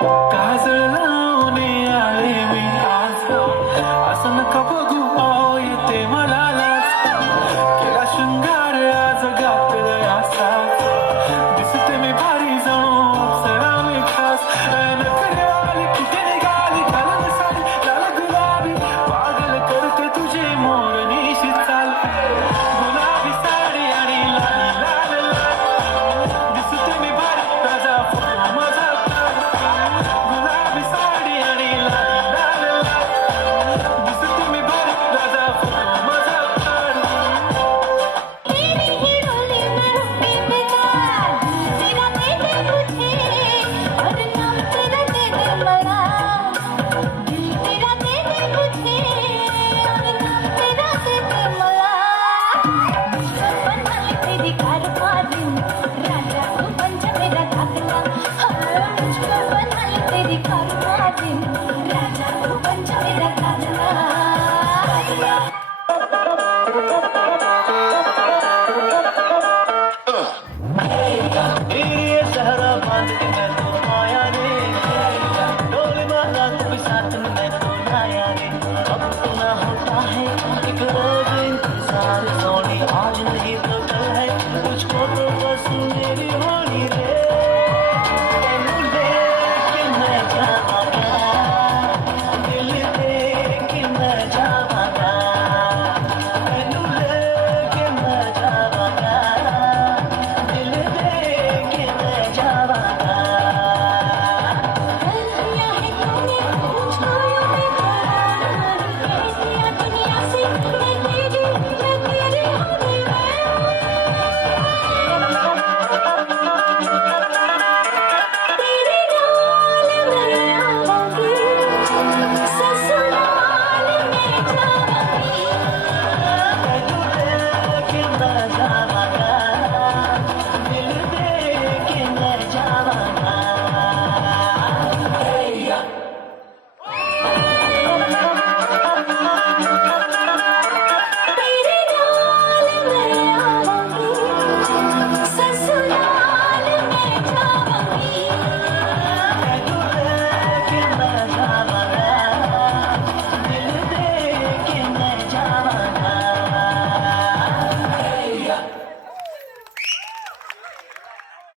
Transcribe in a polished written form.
काजळ लावून आले मी आज, असं नका बघू येते मला लाज. केला शृंगार आज घातलं असाच, दिसते मी भारी जणू अप्सरा मी खास. नखरेवाली कुठे निघाली घालून साडी लाल गुलाबी, पागल करते तुझे मोरनीशी चाल. गुलाबी साडी आणि लाल लाल लाल, दिसते मी भारी राजा फोटो माझा काढ. गुलाबी साडी आणि लाल लाल लाल, दिसते मी भारी राजा फोटो माझा काढ. तेरी ही डोली में रुके बेकार, तेरा दे दे मुझे और नाम तेरा दे दे मला. दिल तेरा दे दे मुझे और नाम तेरा दे दे मला. बनाले तेरी कारवारी, राजा तू बन जा मेरा दागना. मुझको बनाले तेरी कारवारी, राजा तू बन जा मेरा दागना. ये सहरा बांध के मैं